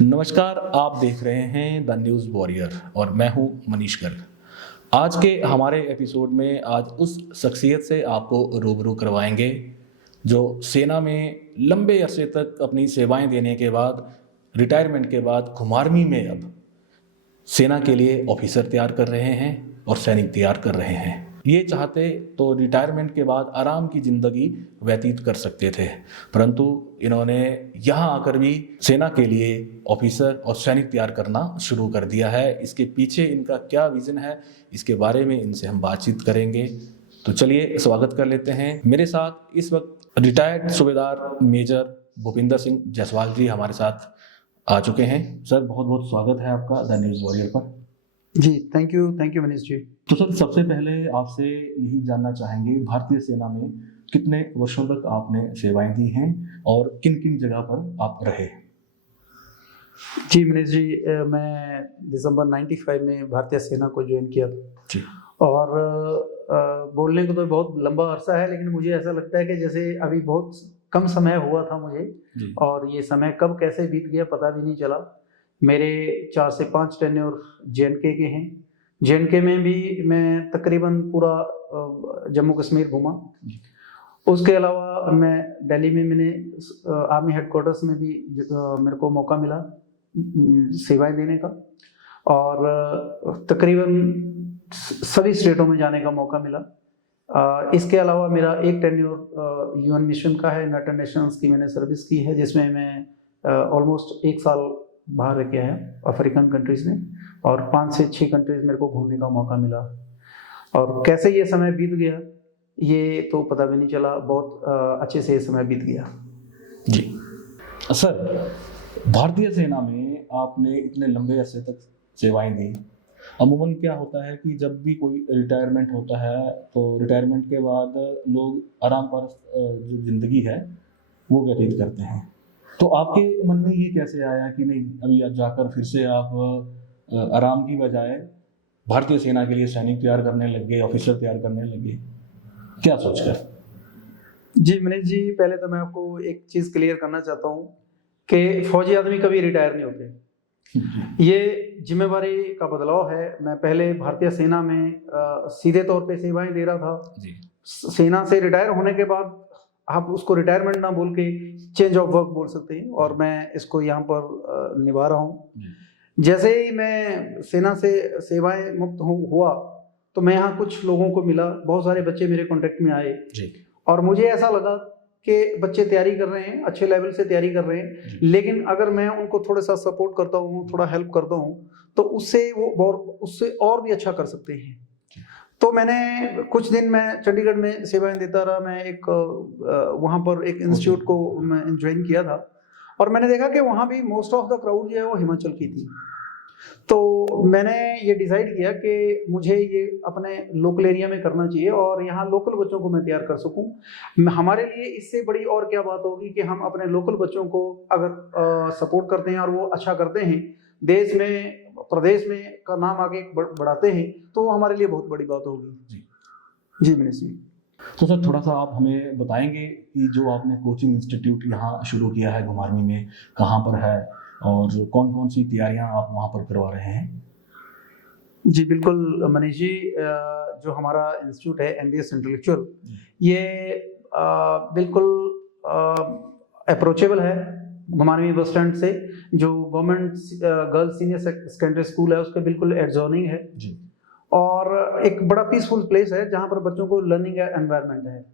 नमस्कार, आप देख रहे हैं द न्यूज़ वॉरियर और मैं हूं मनीष गर्ग। आज के हमारे एपिसोड में आज उस शख्सियत से आपको रूबरू करवाएंगे जो सेना में लंबे अरसे तक अपनी सेवाएं देने के बाद रिटायरमेंट के बाद घुमारवी में अब सेना के लिए ऑफिसर तैयार कर रहे हैं और सैनिक तैयार कर रहे हैं। ये चाहते तो रिटायरमेंट के बाद आराम की ज़िंदगी व्यतीत कर सकते थे, परंतु इन्होंने यहाँ आकर भी सेना के लिए ऑफिसर और सैनिक तैयार करना शुरू कर दिया है। इसके पीछे इनका क्या विज़न है, इसके बारे में इनसे हम बातचीत करेंगे। तो चलिए स्वागत कर लेते हैं। मेरे साथ इस वक्त रिटायर्ड सूबेदार मेजर भूपिंदर सिंह जायसवाल जी हमारे साथ आ चुके हैं। सर, बहुत बहुत स्वागत है आपका द न्यूज़ वॉरियर पर। जी थैंक यू मनीष जी। तो सर, सबसे पहले आपसे यही जानना चाहेंगे, भारतीय सेना में कितने वर्षों तक आपने सेवाएं दी हैं और किन किन जगह पर आप रहे? जी मनीष जी, मैं दिसंबर 95 में भारतीय सेना को ज्वाइन किया था जी। और बोलने को तो बहुत लंबा अरसा है, लेकिन मुझे ऐसा लगता है कि जैसे अभी बहुत कम समय हुआ था मुझे जी। और ये समय कब कैसे बीत गया पता भी नहीं चला। मेरे 4 से 5 टेन्योर JNK के हैं। JNK में भी मैं तकरीबन पूरा जम्मू कश्मीर घूमा। उसके अलावा मैं दिल्ली में मैंने आर्मी हेडक्वार्टर्स में भी मेरे को मौका मिला सेवाएं देने का और तकरीबन सभी स्टेटों में जाने का मौका मिला। इसके अलावा मेरा एक टेन्योर UN मिशन का है, यूनाइटेड नेशंस की मैंने सर्विस की है, जिसमें मैं ऑलमोस्ट 1 साल बाहर रह के आया अफ्रीकन कंट्रीज में और 5 से 6 कंट्रीज मेरे को घूमने का मौका मिला। और कैसे ये समय बीत गया ये तो पता भी नहीं चला, बहुत अच्छे से ये समय बीत गया। जी सर, भारतीय सेना में आपने इतने लंबे अरसे तक सेवाएं दी। अमूमन क्या होता है कि जब भी कोई रिटायरमेंट होता है तो रिटायरमेंट के बाद लोग आराम पर जो ज़िंदगी है वो व्यतीत करते हैं। तो आपके मन में ये कैसे आया कि नहीं, अभी आज जाकर फिर से आप आराम की बजाय भारतीय सेना के लिए सैनिक तैयार करने लग गए, ऑफिसर तैयार करने लगे, क्या सोचकर? जी मनीष जी, पहले तो मैं आपको एक चीज़ क्लियर करना चाहता हूँ कि फौजी आदमी कभी रिटायर नहीं होते। ये जिम्मेवारी का बदलाव है। मैं पहले भारतीय सेना में सीधे तौर पे सेवाएं दे रहा था जी। सेना से रिटायर होने के बाद आप उसको रिटायरमेंट ना बोल के चेंज ऑफ वर्क बोल सकते हैं और मैं इसको यहाँ पर निभा रहा हूँ। जैसे ही मैं सेना से सेवाएं मुक्त हुआ तो मैं यहाँ कुछ लोगों को मिला, बहुत सारे बच्चे मेरे कांटेक्ट में आए जी। और मुझे ऐसा लगा कि बच्चे तैयारी कर रहे हैं, अच्छे लेवल से तैयारी कर रहे हैं, लेकिन अगर मैं उनको थोड़ा सा सपोर्ट करता हूँ, थोड़ा हेल्प करता हूँ तो उससे और भी अच्छा कर सकते हैं। तो मैंने कुछ दिन मैं चंडीगढ़ में सेवाएं देता रहा। मैं एक वहाँ पर एक इंस्टीट्यूट को मैं ज्वाइन किया था और मैंने देखा कि वहाँ भी मोस्ट ऑफ द क्राउड जो है वो हिमाचल की थी। तो मैंने ये डिसाइड किया कि मुझे ये अपने लोकल एरिया में करना चाहिए और यहाँ लोकल बच्चों को मैं तैयार कर सकूँ। हमारे लिए इससे बड़ी और क्या बात होगी कि हम अपने लोकल बच्चों को अगर सपोर्ट करते हैं और वो अच्छा करते हैं, देश में प्रदेश में का नाम आगे बढ़ाते हैं, तो वो हमारे लिए बहुत बड़ी बात होगी। जी मनीष जी। तो सर, थोड़ा सा आप हमें बताएंगे कि जो आपने कोचिंग इंस्टीट्यूट यहाँ शुरू किया है घुमारवी में, कहाँ पर है और कौन कौन सी तैयारियां आप वहाँ पर करवा रहे हैं? जी बिल्कुल मनीष जी, जो हमारा इंस्टीट्यूट है NDS इंटेलेक्चुअल, ये बिल्कुल अप्रोचेबल है घुमारवी बस स्टैंड से। जो government girls senior secondary school है उसके बिल्कुल एडजॉइनिंग है जी। और एक बड़ा पीसफुल प्लेस है जहाँ पर बच्चों को लर्निंग एनवायरनमेंट है।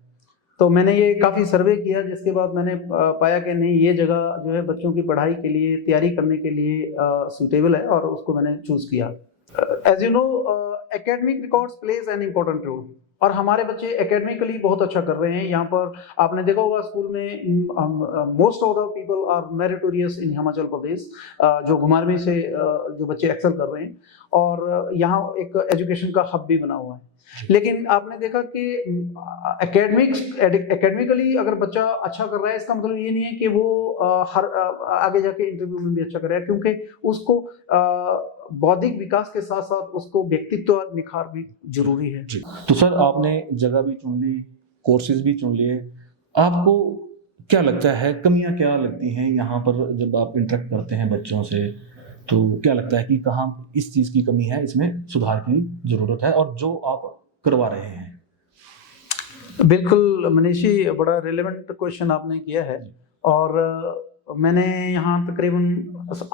तो मैंने ये काफ़ी सर्वे किया, जिसके बाद मैंने पाया कि नहीं, ये जगह जो है बच्चों की पढ़ाई के लिए, तैयारी करने के लिए सूटेबल है और उसको मैंने चूज़ किया। As you know, academic records plays an important role और हमारे बच्चे एकेडमिकली बहुत अच्छा कर रहे हैं। यहाँ पर आपने देखा होगा स्कूल में most of the people are meritorious in Himachal Pradesh, जो घुमारवी से जो बच्चे एक्सेल कर रहे हैं और यहाँ एक एजुकेशन का हब भी बना हुआ है। लेकिन आपने देखा कि एकेडमिकली अगर बच्चा अच्छा कर रहा है, इसका मतलब ये नहीं है कि वो हर आगे जाके इंटरव्यू में भी अच्छा कर रहा है, क्योंकि उसको बौद्धिक विकास के साथ साथ उसको व्यक्तित्व निखार भी जरूरी है। तो सर, आपने जगह भी चुन ली, कोर्सेज भी चुन लिए, आपको क्या लगता है, कमियां क्या लगती हैं यहाँ पर जब आप इंटरेक्ट करते हैं बच्चों से, तो क्या लगता है कि कहाँ इस चीज़ की कमी है, इसमें सुधार की ज़रूरत है, और जो आप करवा रहे हैं? बिल्कुल मनीष जी, बड़ा रिलेवेंट क्वेश्चन आपने किया है। और मैंने यहाँ तकरीबन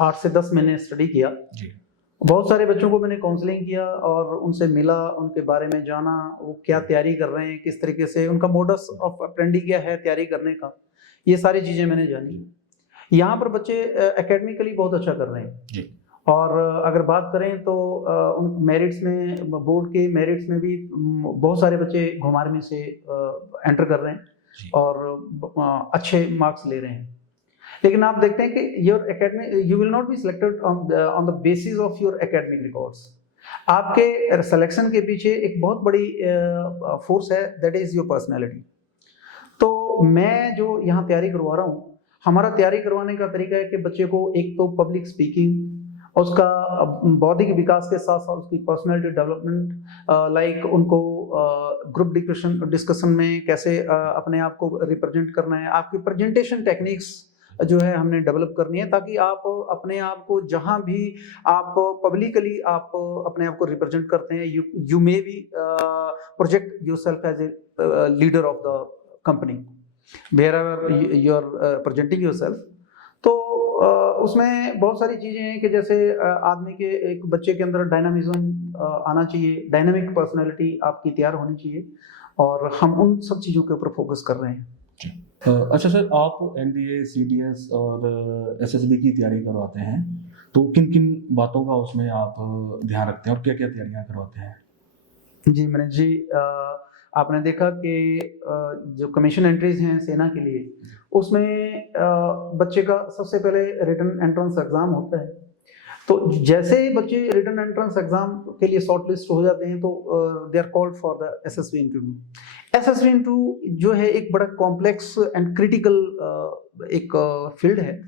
8 से 10 महीने स्टडी किया। जी। बहुत सारे बच्चों को मैंने काउंसलिंग किया और उनसे मिला, उनके बारे में जाना, वो क्या तैयारी कर रहे हैं, किस तरीके से उनका मोडस ऑफ अप्रेंडी क्या है तैयारी करने का, ये सारी चीज़ें मैंने जानी। यहाँ पर बच्चे एकेडमिकली बहुत अच्छा कर रहे हैं जी। और अगर बात करें तो उन मेरिट्स में, बोर्ड के मेरिट्स में भी बहुत सारे बच्चे घुमार में से एंटर कर रहे हैं जी। और अच्छे मार्क्स ले रहे हैं। लेकिन आप देखते हैं कि your academic, you will not be selected on the basis of your academic records. आपके सिलेक्शन के पीछे एक बहुत बड़ी फोर्स है, दैट इज योर पर्सनैलिटी। तो मैं जो यहाँ तैयारी करवा रहा हूँ, हमारा तैयारी करवाने का तरीका है कि बच्चे को एक तो पब्लिक स्पीकिंग, उसका बौद्धिक विकास के साथ साथ उसकी पर्सनैलिटी डेवलपमेंट, लाइक उनको ग्रुप डिस्कशन में कैसे अपने आप को रिप्रेजेंट करना है, आपकी प्रेजेंटेशन टेक्निक्स जो है हमने डेवलप करनी है, ताकि आप अपने आप को जहां भी आप पब्लिकली आप अपने आप को रिप्रेजेंट करते हैं, you may be project yourself as a leader of the company wherever you are presenting yourself. तो उसमें बहुत सारी चीज़ें हैं कि जैसे आदमी के, एक बच्चे के अंदर डायनामिज्म आना चाहिए, डायनामिक पर्सनैलिटी आपकी तैयार होनी चाहिए, और हम उन सब चीज़ों के ऊपर फोकस कर रहे हैं। अच्छा सर, आप एनडीए, सीडीएस और एसएसबी की तैयारी करवाते हैं, तो किन किन बातों का उसमें आप ध्यान रखते हैं और क्या क्या तैयारियां करवाते हैं? जी मनीष जी, आपने देखा कि जो कमीशन एंट्रीज हैं सेना के लिए, उसमें बच्चे का सबसे पहले रिटन एंट्रेंस एग्जाम होता है। तो जैसे ही बच्चे रिटन एंट्रेंस एग्जाम के लिए शॉर्ट लिस्ट हो जाते हैं तो they are called for the SSB interview. SSB interview जो है एक बड़ा कॉम्प्लेक्स एंड क्रिटिकल एक फील्ड है,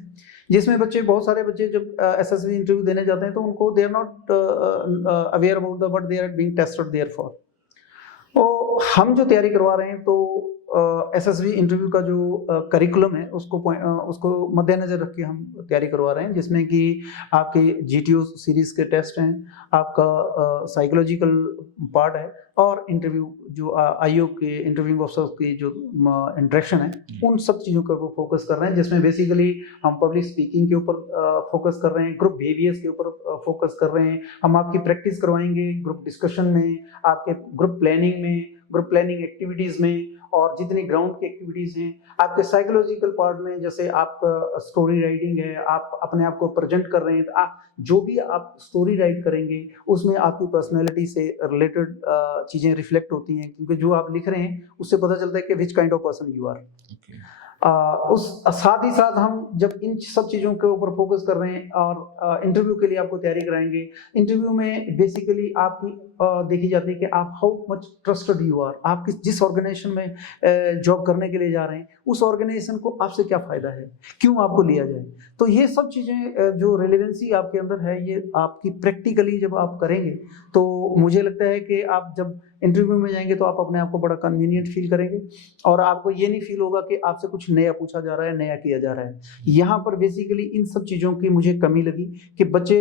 जिसमें बच्चे, बहुत सारे बच्चे जब एसएसबी इंटरव्यू देने जाते हैं तो उनको they are not aware about the what they are being tested there for. तो हम जो तैयारी करवा रहे हैं, तो एसएसबी इंटरव्यू का जो करिकुलम है उसको मद्देनजर रख के हम तैयारी करवा रहे हैं, जिसमें कि आपके जीटीओ सीरीज के टेस्ट हैं, आपका साइकोलॉजिकल पार्ट है, और इंटरव्यू जो आईओ के इंटरव्यू ऑफिसर की जो इंटरेक्शन है, उन सब चीज़ों का वो फोकस कर रहे हैं, जिसमें बेसिकली हम पब्लिक स्पीकिंग के ऊपर फोकस कर रहे हैं, ग्रुप बिहेवियर्स के ऊपर फोकस कर रहे हैं। हम आपकी प्रैक्टिस करवाएंगे ग्रुप डिस्कशन में, आपके ग्रुप प्लानिंग एक्टिविटीज़ में, और जितनी ग्राउंड की एक्टिविटीज़ हैं, आपके साइकोलॉजिकल पार्ट में, जैसे आपका स्टोरी राइटिंग है, आप अपने आप को प्रेजेंट कर रहे हैं, तो आप जो भी आप स्टोरी राइट करेंगे उसमें आपकी पर्सनैलिटी से रिलेटेड चीज़ें रिफ्लेक्ट होती हैं, क्योंकि जो आप लिख रहे हैं उससे पता चलता है कि which kind of person you are. उस साथ ही साथ हम जब इन सब चीज़ों के ऊपर फोकस कर रहे हैं और इंटरव्यू के लिए आपको तैयारी कराएंगे, इंटरव्यू में बेसिकली आपकी देखी जाती है कि आप how much trusted you are, आप जिस ऑर्गेनाइजेशन में जॉब करने के लिए जा रहे हैं, उस ऑर्गेनाइजेशन को आपसे क्या फ़ायदा है, क्यों आपको लिया जाए। तो ये सब चीज़ें जो रिलेवेंसी आपके अंदर है, ये आपकी प्रैक्टिकली जब आप करेंगे तो मुझे लगता है कि आप जब इंटरव्यू में जाएंगे तो आप अपने आप को बड़ा कन्वीनियंट फील करेंगे, और आपको ये नहीं फील होगा कि आपसे कुछ नया पूछा जा रहा है, नया किया जा रहा है। यहाँ पर बेसिकली इन सब चीज़ों की मुझे कमी लगी कि बच्चे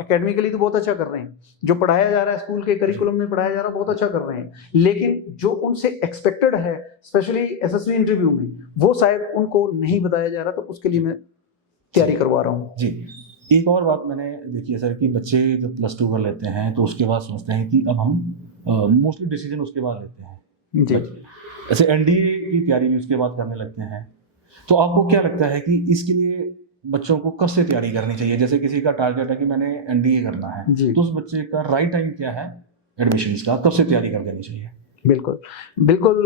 एकेडमिकली तो बहुत अच्छा कर रहे हैं, जो पढ़ाया जा रहा है स्कूल के करिकुलम में पढ़ाया जा रहा है बहुत अच्छा कर रहे हैं, लेकिन जो उनसे एक्सपेक्टेड है स्पेशली एसएसबी इंटरव्यू में, वो शायद उनको नहीं बताया जा रहा, तो उसके लिए मैं तैयारी करवा रहा हूँ। जी, एक और बात मैंने देखी है सर कि बच्चे जब +2 कर लेते हैं तो उसके बाद सोचते हैं कि अब हम मोस्टली डिसीजन उसके बाद लेते हैं जी। ऐसे एनडीए की तैयारी भी उसके बाद करने लगते हैं, तो आपको क्या लगता है कि इसके लिए बच्चों को कब से तैयारी करनी चाहिए? जैसे किसी का टारगेट है कि मैंने एनडीए करना है, तो उस बच्चे का राइट टाइम क्या है एडमिशन्स का, कब से तैयारी कर देनी चाहिए? बिल्कुल बिल्कुल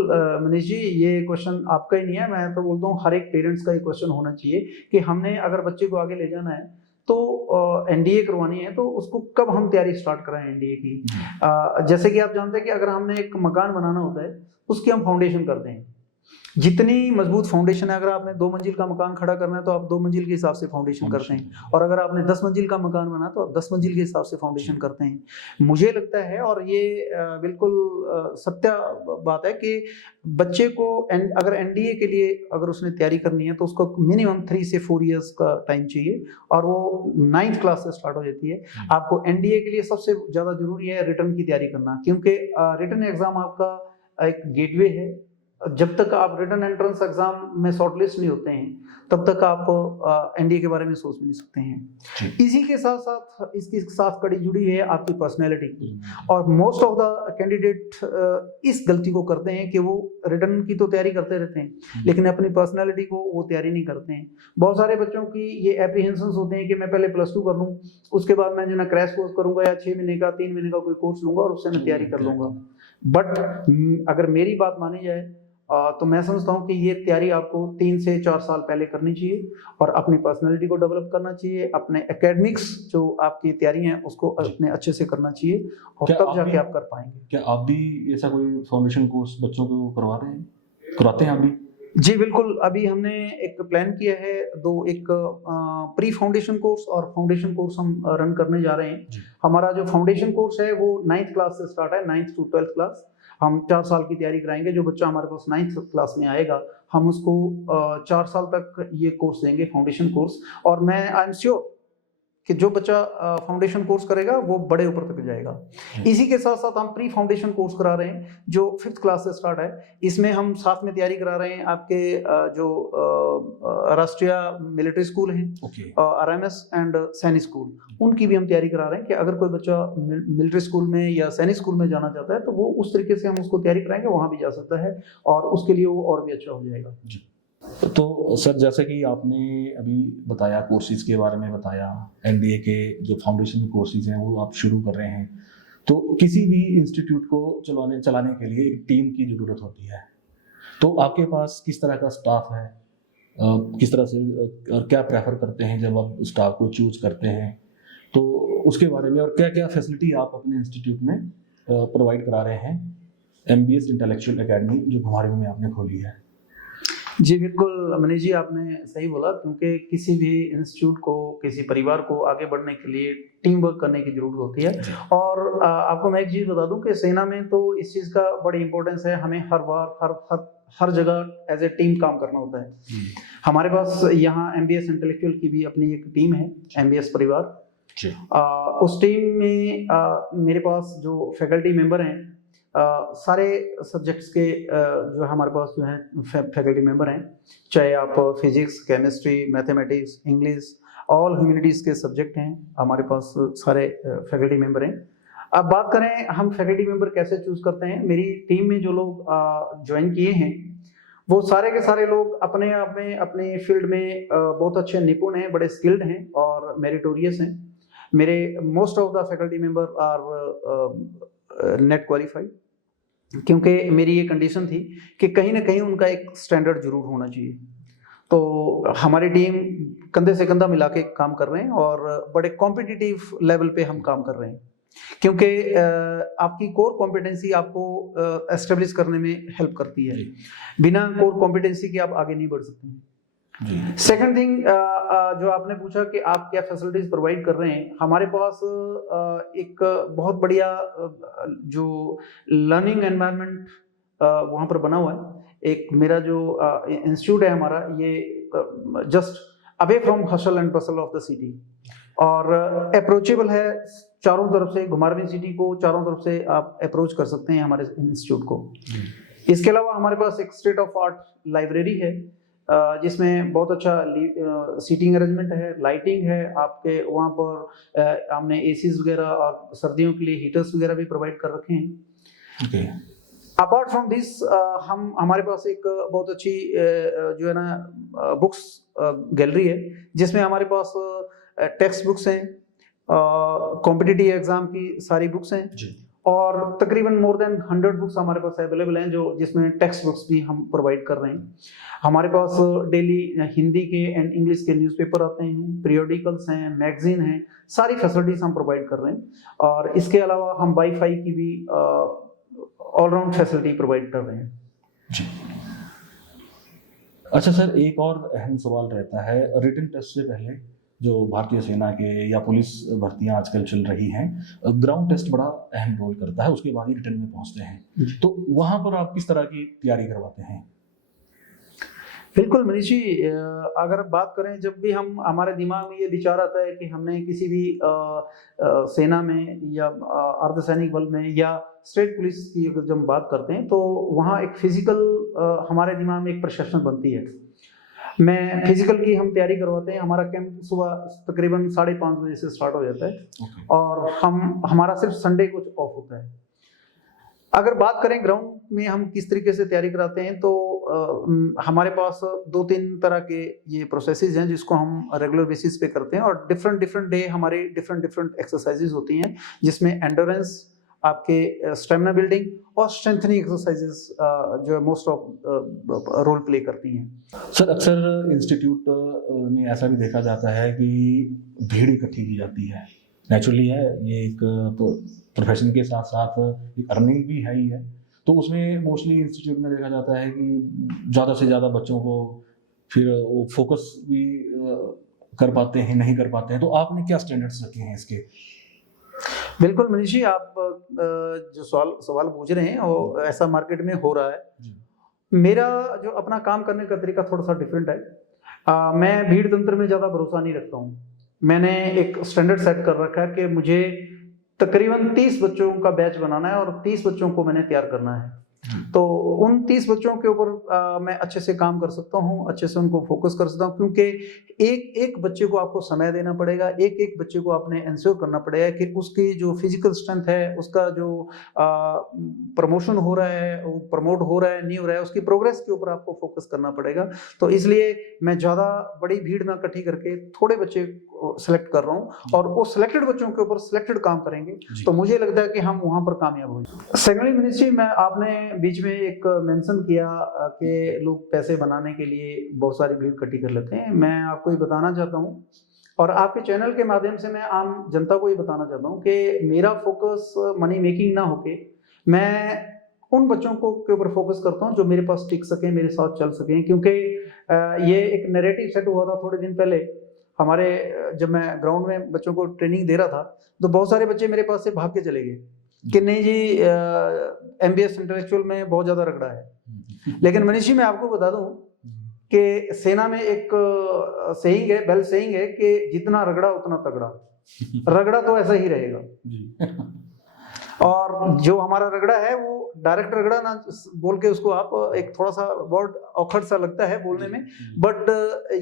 मनीष जी, ये क्वेश्चन आपका ही नहीं है, मैं तो बोलता हूँ हर एक पेरेंट्स का ये क्वेश्चन होना चाहिए कि हमने अगर बच्चे को आगे ले जाना है तो एनडीए करवानी है, तो उसको कब हम तैयारी स्टार्ट कराएं एनडीए की। जैसे कि आप जानते हैं कि अगर हमने एक मकान बनाना होता है, उसकी हम फाउंडेशन करते हैं, जितनी मजबूत फाउंडेशन है, अगर आपने 2 मंजिल का मकान खड़ा करना है तो आप 2 मंजिल के हिसाब से फाउंडेशन करते हैं, और अगर आपने 10 मंजिल का मकान बना तो आप 10 मंजिल के हिसाब से फाउंडेशन करते हैं। मुझे लगता है, और ये बिल्कुल सत्य बात है, कि बच्चे को अगर एनडीए के लिए अगर उसने तैयारी करनी है तो उसको मिनिमम 3 से 4 इयर्स का टाइम चाहिए, और वो 9th क्लास से स्टार्ट हो जाती है। आपको एनडीए के लिए सबसे ज़्यादा जरूरी है रिटर्न की तैयारी करना, क्योंकि रिटर्न एग्जाम आपका एक गेटवे है। जब तक आप रिटन एंट्रेंस एग्जाम में शॉर्टलिस्ट नहीं होते हैं तब तक आप एनडीए के बारे में सोच भी नहीं सकते हैं। इसी के साथ साथ इसके साथ कड़ी जुड़ी है आपकी पर्सनैलिटी, और मोस्ट ऑफ द कैंडिडेट इस गलती को करते हैं कि वो रिटन की तो तैयारी करते रहते हैं लेकिन अपनी पर्सनैलिटी को वो तैयारी नहीं करते हैं। बहुत सारे बच्चों की ये एप्रीहेंशंस होते हैं कि मैं पहले +2 कर लूँ, उसके बाद मैं जो ना क्रैश कोर्स करूंगा या 6 महीने का 3 महीने का कोई कोर्स लूंगा और उससे मैं तैयारी कर लूंगा। बट अगर मेरी बात मानी जाए तो मैं समझता हूँ कि ये तैयारी आपको 3 से 4 साल पहले करनी चाहिए, और अपनी पर्सनैलिटी को डेवलप करना चाहिए, अपने एकेडमिक्स जो आपकी तैयारी है उसको अपने अच्छे से करना चाहिए, और तब जाके आप कर पाएंगे। क्या आप भी ऐसा कोई फाउंडेशन कोर्स बच्चों को कराते हैं आप भी? जी बिल्कुल, अभी हमने एक प्लान किया है, एक प्री फाउंडेशन कोर्स और फाउंडेशन कोर्स हम रन करने जा रहे हैं। हमारा जो फाउंडेशन कोर्स है वो 9th क्लास से स्टार्ट है, 9th to 12th क्लास। हम 4 साल की तैयारी कराएंगे। जो बच्चा हमारे पास 9th क्लास में आएगा हम उसको 4 साल तक ये कोर्स देंगे, फाउंडेशन कोर्स, और मैं आई एम श्योर कि जो बच्चा फाउंडेशन कोर्स करेगा वो बड़े ऊपर तक जाएगा। इसी के साथ साथ हम प्री फाउंडेशन कोर्स करा रहे हैं जो 5th क्लास से स्टार्ट है। इसमें हम साथ में तैयारी करा रहे हैं आपके जो राष्ट्रीय मिलिट्री स्कूल हैं, आरएमएस एंड सैनिक स्कूल, उनकी भी हम तैयारी करा रहे हैं कि अगर कोई बच्चा मिलिट्री स्कूल में या सैनिक स्कूल में जाना चाहता है तो वो उस तरीके से हम उसको तैयारी कराएंगे, वहाँ भी जा सकता है और उसके लिए वो और भी अच्छा हो जाएगा। तो सर, जैसे कि आपने अभी बताया कोर्सेज के बारे में बताया, एनडीए के जो फाउंडेशन कोर्सेज हैं वो आप शुरू कर रहे हैं, तो किसी भी इंस्टीट्यूट को चलाने के लिए एक टीम की ज़रूरत होती है। तो आपके पास किस तरह का स्टाफ है, किस तरह से और क्या प्रेफर करते हैं जब आप स्टाफ को चूज करते हैं, तो उसके बारे में, और क्या क्या फैसिलिटी आप अपने इंस्टीट्यूट में प्रोवाइड करा रहे हैं एमबीएस इंटेलेक्चुअल एकेडमी जो भुमारवी में आपने खोली है? जी बिल्कुल मनीष जी, आपने सही बोला, क्योंकि किसी भी इंस्टीट्यूट को, किसी परिवार को आगे बढ़ने के लिए टीम वर्क करने की जरूरत होती है। और आपको मैं एक चीज़ बता दूं कि सेना में तो इस चीज़ का बड़ी इंपॉर्टेंस है, हमें हर बार हर जगह एज ए टीम काम करना होता है। हमारे पास यहाँ एमबीएस इंटेलेक्चुअल की भी अपनी एक टीम है, एमबीएस परिवार। उस टीम में मेरे पास जो फैकल्टी मेंबर हैं, सारे सब्जेक्ट्स के जो हमारे पास जो हैं फैकल्टी मेंबर हैं, चाहे आप physics, chemistry, mathematics, English, all humanities के सब्जेक्ट हैं, हमारे पास सारे फैकल्टी मेंबर हैं। अब बात करें हम फैकल्टी मेंबर कैसे चूज करते हैं, मेरी टीम में जो लोग ज्वाइन किए हैं वो सारे के सारे लोग अपने आप में अपने फील्ड में बहुत अच्छे निपुण हैं, बड़े स्किल्ड हैं और मेरिटोरियस हैं। मेरे most of the faculty member are NET qualified, क्योंकि मेरी ये कंडीशन थी कि कहीं ना कहीं उनका एक स्टैंडर्ड जरूर होना चाहिए। तो हमारी टीम कंधे से कंधा मिला के काम कर रहे हैं और बड़े कॉम्पिटिटिव लेवल पे हम काम कर रहे हैं, क्योंकि आपकी कोर कॉम्पिटेंसी आपको एस्टेब्लिश करने में हेल्प करती है। बिना कोर कॉम्पिटेंसी के आप आगे नहीं बढ़ सकते। सेकंड थिंग जो आपने पूछा कि आप क्या फैसिलिटीज प्रोवाइड कर रहे हैं, हमारे पास एक बहुत बढ़िया जो लर्निंग एनवायरनमेंट वहाँ पर बना हुआ है। एक मेरा जो इंस्टीट्यूट है हमारा, ये just away from hustle and Bansal of the city और अप्रोचेबल है चारों तरफ से। घुमारवीं सिटी को चारों तरफ से आप अप्रोच कर सकते हैं हमारे इंस्टीट्यूट को। इसके अलावा हमारे पास एक स्टेट ऑफ आर्ट लाइब्रेरी है जिसमें बहुत अच्छा सीटिंग अरेंजमेंट है, लाइटिंग है आपके वहाँ पर। हमने एसीज वगैरह और सर्दियों के लिए हीटर्स वगैरह भी प्रोवाइड कर रखे हैं। अपार्ट फ्रॉम दिस हमारे पास एक बहुत अच्छी जो है ना बुक्स गैलरी है, जिसमें हमारे पास टेक्स्ट बुक्स हैं, कॉम्पिटिटिव एग्जाम की सारी बुक्स हैं और तकरीबन मोर देन 100 बुक्स हमारे पास अवेलेबल हैं, जो जिसमें टेक्स्ट बुक्स भी हम प्रोवाइड कर रहे हैं। हमारे पास डेली हिंदी के एंड इंग्लिश के न्यूज़पेपर आते हैं, पीरियोडिकल्स हैं, मैगजीन हैं, सारी फैसिलिटीज हम प्रोवाइड कर रहे हैं। और इसके अलावा हम वाईफाई की भी ऑलराउंड फैसिलिटी प्रोवाइड कर रहे हैं। अच्छा सर, एक और अहम सवाल रहता है, रिटन टेस्ट से पहले जो भारतीय सेना के या पुलिस भर्तियां आजकल चल रही हैं, ग्राउंड टेस्ट बड़ा अहम रोल करता है, उसके बाद ही रिटन में पहुंचते हैं। तो वहां पर आप किस तरह की तैयारी करवाते हैं? बिल्कुल मनीष जी, अगर बात करें, जब भी हम हमारे दिमाग में ये विचार आता है कि हमने किसी भी सेना में या अर्धसैनिक बल में या स्टेट पुलिस की अगर जब हम बात करते हैं, तो वहाँ एक फिजिकल हमारे दिमाग में एक प्रशासन बनती है। मैं फिजिकल की हम तैयारी करवाते हैं। हमारा कैंप सुबह तकरीबन 5:30 बजे से स्टार्ट हो जाता है। Okay. और हमारा सिर्फ संडे को ऑफ होता है। अगर बात करें ग्राउंड में हम किस तरीके से तैयारी कराते हैं, तो हमारे पास 2-3 तरह के ये प्रोसेसेस हैं जिसको हम रेगुलर बेसिस पे करते हैं, और डिफरेंट डे हमारे डिफरेंट एक्सरसाइजेज होती हैं, जिसमें एंडोरेंस, आपके स्टेमिना बिल्डिंग और स्ट्रेंथनिंग एक्सरसाइजेस जो मोस्ट ऑफ रोल प्ले करती हैं। सर, अक्सर इंस्टीट्यूट में ऐसा भी देखा जाता है कि भीड़ इकट्ठी की जाती है। नेचुरली है, ये एक प्रोफेशन के साथ साथ एक अर्निंग भी है ही है। तो उसमें मोस्टली इंस्टीट्यूट में देखा जाता है कि ज़्यादा से ज़्यादा बच्चों को फिर वो फोकस भी कर पाते हैं, नहीं कर पाते हैं। तो आपने क्या स्टैंडर्ड्स रखे हैं इसके? बिल्कुल मनीष जी, आप जो सवाल पूछ रहे हैं वो ऐसा मार्केट में हो रहा है। मेरा जो अपना काम करने का तरीका थोड़ा सा डिफरेंट है। मैं भीड़ तंत्र में ज़्यादा भरोसा नहीं रखता हूँ। मैंने एक स्टैंडर्ड सेट कर रखा है कि मुझे तकरीबन 30 बच्चों का बैच बनाना है और 30 बच्चों को मैंने तैयार करना है। तो उन 30 बच्चों के ऊपर मैं अच्छे से काम कर सकता हूँ, अच्छे से उनको फोकस कर सकता हूँ, क्योंकि एक एक बच्चे को आपको समय देना पड़ेगा, एक एक बच्चे को आपने इंश्योर करना पड़ेगा कि उसकी जो फिजिकल स्ट्रेंथ है, उसका जो प्रमोशन हो रहा है, वो प्रमोट हो रहा है नहीं हो रहा है, उसकी प्रोग्रेस के ऊपर आपको फोकस करना पड़ेगा। तो इसलिए मैं ज़्यादा बड़ी भीड़ ना इकट्ठी करके थोड़े बच्चे सेलेक्ट कर रहा हूँ, और वो सिलेक्टेड बच्चों के ऊपर सिलेक्टेड काम करेंगे, तो मुझे लगता है कि हम वहाँ पर कामयाब हो जाएंगे। सेकेंडली मिनिस्ट्री में आपने बीच में एक मेंशन किया कि लोग पैसे बनाने के लिए बहुत सारी भीड़ इकट्ठी कर लेते हैं। मैं आपको ये बताना चाहता हूँ, और आपके चैनल के माध्यम से मैं आम जनता को ये बताना चाहता हूँ कि मेरा फोकस मनी मेकिंग ना होके मैं उन बच्चों को के ऊपर फोकस करता हूँ जो मेरे पास टिक सकें, मेरे साथ चल सकें। क्योंकि ये एक नैरेटिव सेट हुआ था थोड़े दिन पहले हमारे, जब मैं ग्राउंड में बच्चों को ट्रेनिंग दे रहा था, तो बहुत सारे बच्चे मेरे पास से भाग के चले गए कि नहीं जी, MBS इंटेलेक्चुअल में बहुत ज़्यादा रगड़ा है। लेकिन मनीष जी, मैं आपको बता दूं कि सेना में एक सेइंग है, बेल सेइंग है कि जितना रगड़ा उतना तगड़ा। रगड़ा तो ऐसा ही रहेगा। और जो हमारा रगड़ा है वो डायरेक्ट रगड़ा ना बोल के उसको आप एक थोड़ा सा वर्ड औखड़ सा लगता है बोलने में, बट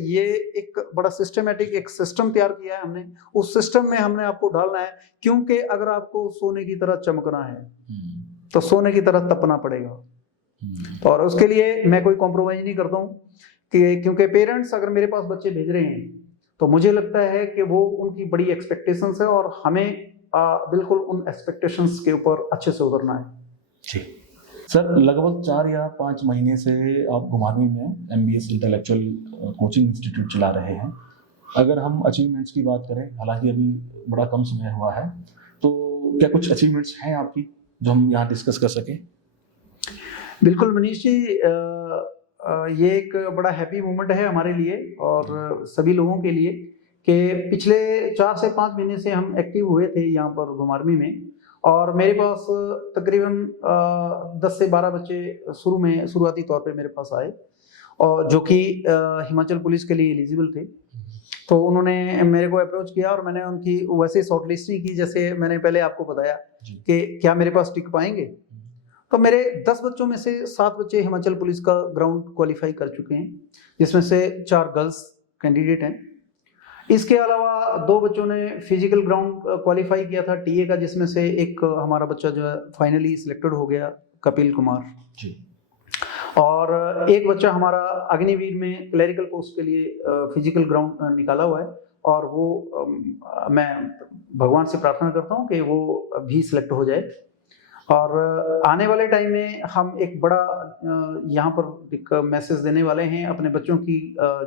ये एक बड़ा सिस्टमेटिक एक सिस्टम तैयार किया है हमने। उस सिस्टम में हमने आपको डालना है, क्योंकि अगर आपको सोने की तरह चमकना है तो सोने की तरह तपना पड़ेगा। और उसके लिए मैं कोई कॉम्प्रोमाइज नहीं करता हूँ, क्योंकि पेरेंट्स अगर मेरे पास बच्चे भेज रहे हैं तो मुझे लगता है कि वो उनकी बड़ी एक्सपेक्टेशंस है, और हमें बिल्कुल उन एक्सपेक्टेशंस के ऊपर अच्छे से उतरना है। जी सर, लगभग 4 या 5 महीने से आप घुमारवीं में MBS इंटेलेक्चुअल कोचिंग इंस्टीट्यूट चला रहे हैं। अगर हम अचीवमेंट्स की बात करें, हालांकि अभी बड़ा कम समय हुआ है, तो क्या कुछ अचीवमेंट्स हैं आपकी जो हम यहाँ डिस्कस कर सकें? बिल्कुल मनीष जी, ये एक बड़ा हैप्पी मोमेंट है हमारे लिए और सभी लोगों के लिए कि पिछले 4 से 5 महीने से हम एक्टिव हुए थे यहाँ पर घुमारवीं में, और मेरे पास तकरीबन 10 से 12 बच्चे शुरुआती तौर पे मेरे पास आए, और जो कि हिमाचल पुलिस के लिए एलिजिबल थे। तो उन्होंने मेरे को अप्रोच किया और मैंने उनकी वैसे शॉर्टलिस्टिंग की, जैसे मैंने पहले आपको बताया कि क्या मेरे पास टिक पाएंगे। तो मेरे 10 बच्चों में से 7 बच्चे हिमाचल पुलिस का ग्राउंड क्वालिफाई कर चुके हैं, जिसमें से 4 गर्ल्स कैंडिडेट हैं। इसके अलावा 2 बच्चों ने फिजिकल ग्राउंड क्वालिफाई किया था TA का, जिसमें से एक हमारा बच्चा जो है फाइनली सिलेक्टेड हो गया, कपिल कुमार जी। और एक बच्चा हमारा अग्निवीर में क्लरिकल पोस्ट के लिए फिजिकल ग्राउंड निकाला हुआ है, और वो मैं भगवान से प्रार्थना करता हूँ कि वो भी सिलेक्ट हो जाए। और आने वाले टाइम में हम एक बड़ा यहाँ पर एक मैसेज देने वाले हैं अपने बच्चों की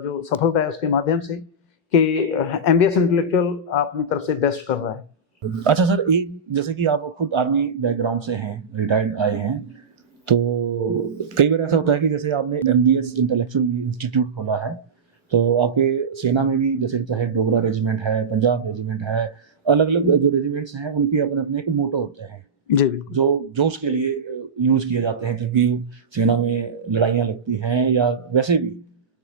जो सफलता है उसके माध्यम से, कि MBS इंटेलेक्चुअल अपनी तरफ से बेस्ट कर रहा है। अच्छा सर, एक जैसे कि आप खुद आर्मी बैकग्राउंड से हैं, रिटायर्ड आए हैं, तो कई बार ऐसा होता है कि जैसे आपने MBS इंटेलेक्चुअल इंस्टीट्यूट खोला है, तो आपके सेना में भी जैसे चाहे डोगरा रेजिमेंट है, पंजाब रेजिमेंट है, अलग अलग जो रेजिमेंट्स हैं उनके अपने अपने एक मोटो होते हैं जी बिल्कुल। जो जोश के लिए यूज़ किए जाते हैं जब भी सेना में लड़ाइयाँ लगती हैं या वैसे भी,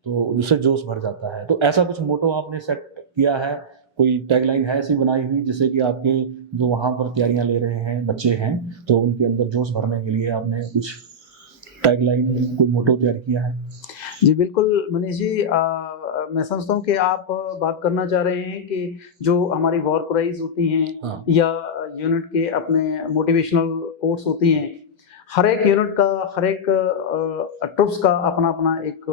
तो उससे जोश भर जाता है। तो ऐसा कुछ मोटो आपने सेट किया है, कोई टैगलाइन है ऐसी बनाई हुई जिससे कि आपके जो वहाँ पर तैयारियाँ ले रहे हैं बच्चे हैं तो उनके अंदर जोश भरने के लिए आपने कुछ टैगलाइन, कोई मोटो तैयार किया है? जी बिल्कुल मनीष जी, मैं समझता हूँ कि आप बात करना चाह रहे हैं कि जो हमारी वॉर क्राइज होती हैं हाँ। या यूनिट के अपने मोटिवेशनल कोट्स होती हैं, हर एक यूनिट का, हर एक ट्रुप्स का अपना अपना एक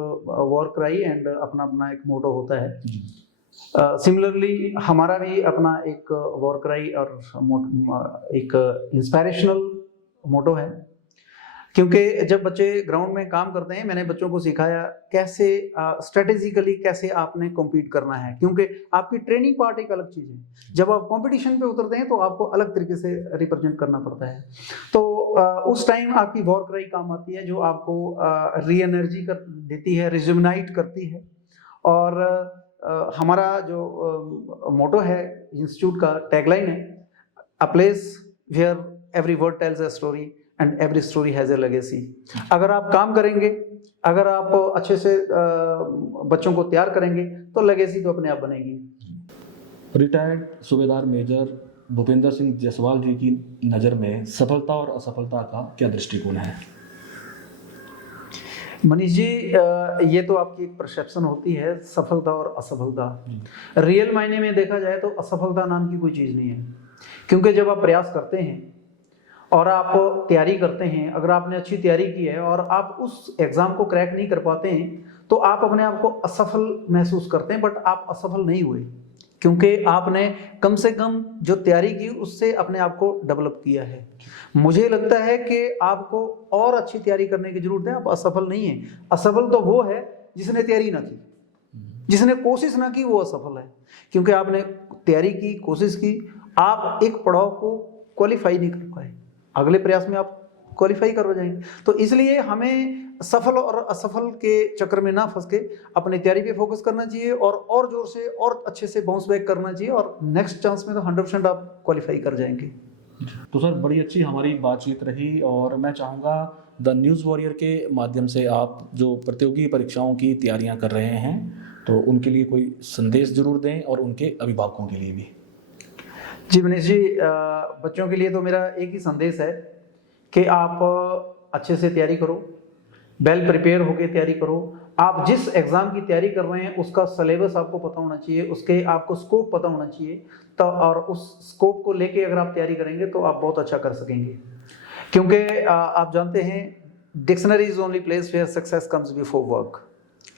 वॉर क्राई एंड अपना अपना एक मोटो होता है। सिमिलरली हमारा भी अपना एक वॉर क्राई और एक इंस्पायरेशनल मोटो है, क्योंकि जब बच्चे ग्राउंड में काम करते हैं, मैंने बच्चों को सिखाया कैसे स्ट्रेटेजिकली कैसे आपने कॉम्पीट करना है, क्योंकि आपकी ट्रेनिंग पार्ट एक अलग चीज़ है। जब आप कंपटीशन पे उतरते हैं तो आपको अलग तरीके से रिप्रेजेंट करना पड़ता है। तो उस टाइम आपकी वॉर क्राई काम आती है जो आपको री एनर्जी कर देती है, रिजुमिनाइट करती है। और हमारा जो मोटो है इंस्टीट्यूट का, टैगलाइन है, a place where every word tells a story and every story has a legacy. अगर आप काम करेंगे, अगर आप अच्छे से बच्चों को तैयार करेंगे तो लेगेसी तो अपने आप बनेगी। रिटायर्ड सूबेदार मेजर भूपेंद्र सिंह जायसवाल जी की नज़र में सफलता और असफलता का क्या दृष्टिकोण है? मनीष जी, ये तो आपकी एक परसेप्शन होती है, सफलता और असफलता। रियल मायने में देखा जाए तो असफलता नाम की कोई चीज़ नहीं है, क्योंकि जब आप प्रयास करते हैं और आप तैयारी करते हैं, अगर आपने अच्छी तैयारी की है और आप उस एग्ज़ाम को क्रैक नहीं कर पाते हैं तो आप अपने आप को असफल महसूस करते हैं, बट आप असफल नहीं हुए, क्योंकि आपने कम से कम जो तैयारी की उससे अपने आप को डेवलप किया है। मुझे लगता है कि आपको और अच्छी तैयारी करने की जरूरत है, आप असफल नहीं हैं। असफल तो वो है जिसने तैयारी ना की, जिसने कोशिश ना की वो असफल है, क्योंकि आपने तैयारी की, कोशिश की, आप एक पड़ाव को क्वालिफाई नहीं कर पाए, अगले प्रयास में आप क्वालिफाई कर जाएंगे। तो इसलिए हमें सफल और असफल के चक्कर में ना फंस के अपनी तैयारी पे फोकस करना चाहिए और जोर से और अच्छे से बाउंस बैक करना चाहिए, और नेक्स्ट चांस में तो 100% आप क्वालिफाई कर जाएंगे। तो सर, बड़ी अच्छी हमारी बातचीत रही और मैं चाहूँगा द न्यूज़ वॉरियर के माध्यम से आप जो प्रतियोगी परीक्षाओं की तैयारियाँ कर रहे हैं तो उनके लिए कोई संदेश जरूर दें और उनके अभिभावकों के लिए भी। जी मनीष जी, बच्चों के लिए तो मेरा एक ही संदेश है कि आप अच्छे से तैयारी करो, वेल प्रिपेयर होकर तैयारी करो। आप जिस एग्ज़ाम की तैयारी कर रहे हैं उसका सिलेबस आपको पता होना चाहिए, उसके आपको स्कोप पता होना चाहिए, तो और उस स्कोप को लेके अगर आप तैयारी करेंगे तो आप बहुत अच्छा कर सकेंगे। क्योंकि आप जानते हैं dictionary is only place where success comes before work.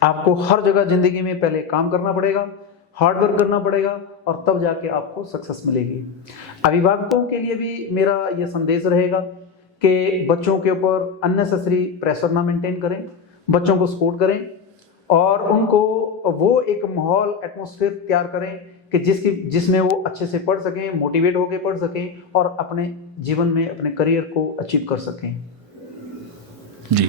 आपको हर जगह ज़िंदगी में पहले काम करना पड़ेगा, हार्ड वर्क करना पड़ेगा, और तब जाके आपको सक्सेस मिलेगी। अभिभावकों के लिए भी मेरा ये संदेश रहेगा कि बच्चों के ऊपर अननेसेसरी प्रेशर ना मेंटेन करें, बच्चों को सपोर्ट करें और उनको वो एक माहौल, एटमॉस्फेयर तैयार करें कि जिसमें वो अच्छे से पढ़ सकें, मोटिवेट होकर पढ़ सकें और अपने जीवन में अपने करियर को अचीव कर सकें। जी,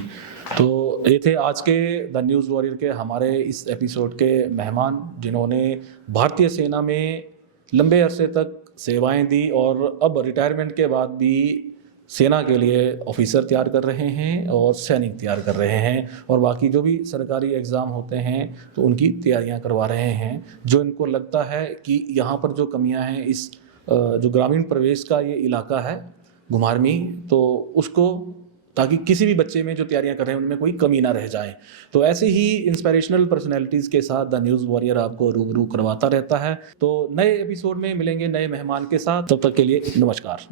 तो ये थे आज के द न्यूज़ वॉरियर के हमारे इस एपिसोड के मेहमान, जिन्होंने भारतीय सेना में लंबे अरसे तक सेवाएं दी और अब रिटायरमेंट के बाद भी सेना के लिए ऑफिसर तैयार कर रहे हैं और सैनिक तैयार कर रहे हैं और बाकी जो भी सरकारी एग्ज़ाम होते हैं तो उनकी तैयारियां करवा रहे हैं। जो इनको लगता है कि यहाँ पर जो कमियां हैं, इस जो ग्रामीण प्रवेश का ये इलाका है घुमारमी, तो उसको, ताकि किसी भी बच्चे में जो तैयारियां कर रहे हैं उनमें कोई कमी ना रह जाए। तो ऐसे ही इंस्पिरेशनल पर्सनैलिटीज़ के साथ द न्यूज़ वॉरियर आपको रूबरू करवाता रहता है। तो नए एपिसोड में मिलेंगे नए मेहमान के साथ, तब तक के लिए नमस्कार।